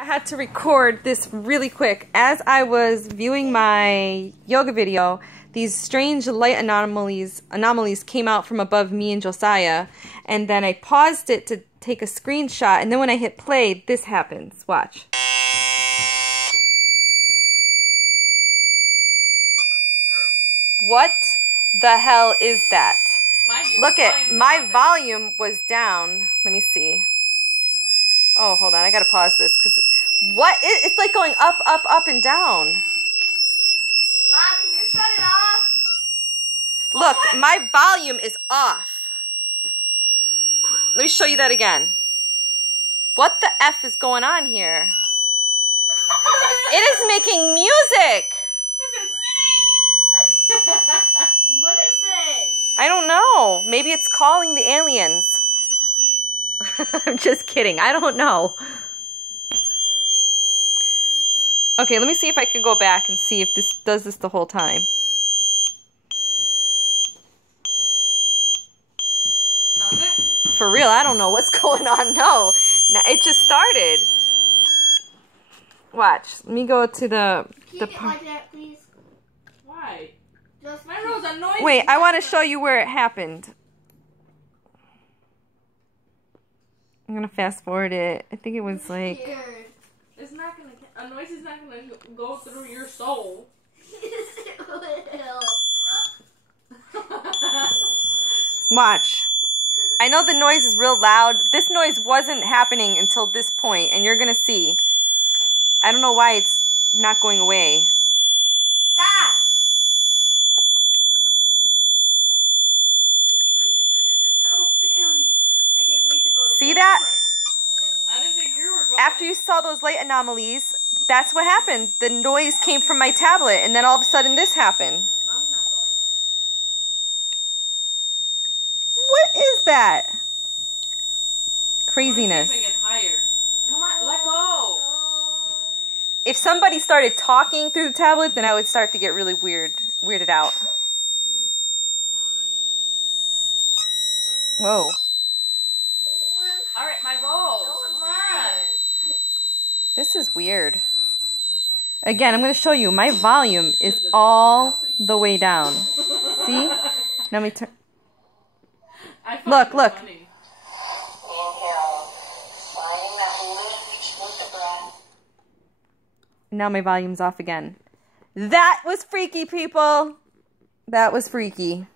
I had to record this really quick. As I was viewing my yoga video, these strange light anomalies came out from above me and Josiah, and then I paused it to take a screenshot, and then when I hit play, this happens. Watch. What the hell is that? Look at my volume was down. Let me see. Oh, hold on. I gotta pause this because what? It's like going up, up, up, and down. Mom, can you shut it off? Look, my volume is off. Let me show you that again. What the F is going on here? It is making music. What is this? I don't know. Maybe it's calling the aliens. I'm just kidding. I don't know. Okay, let me see if I can go back and see if this does this the whole time. Does it? For real, I don't know what's going on. No. Now, it just started. Watch. Let me go to the Keep it like that, please. Why? Just My rose annoys Wait, me. I want to show you where it happened. I'm going to fast forward it. I think it was like... Scared. It's not gonna. A noise is not gonna go through your soul. Yes, it will. Watch. I know the noise is real loud. This noise wasn't happening until this point, and you're going to see. I don't know why it's not going away. Stop. No, really. I can't wait to go to See that? I didn't think you were going. After you saw those light anomalies, that's what happened. The noise came from my tablet, and then all of a sudden this happened. Mom's not going. What is that? I wanna Craziness. see if I get higher. Come on, let go. If somebody started talking through the tablet, then I would start to get really weirded out. Whoa. All right, my rose. Come on. This is weird. Again, I'm going to show you. My volume is all the way down. See? Now let me turn. I find Look, it look. funny. Inhale, finding that lift with the breath. Now my volume's off again. That was freaky, people. That was freaky.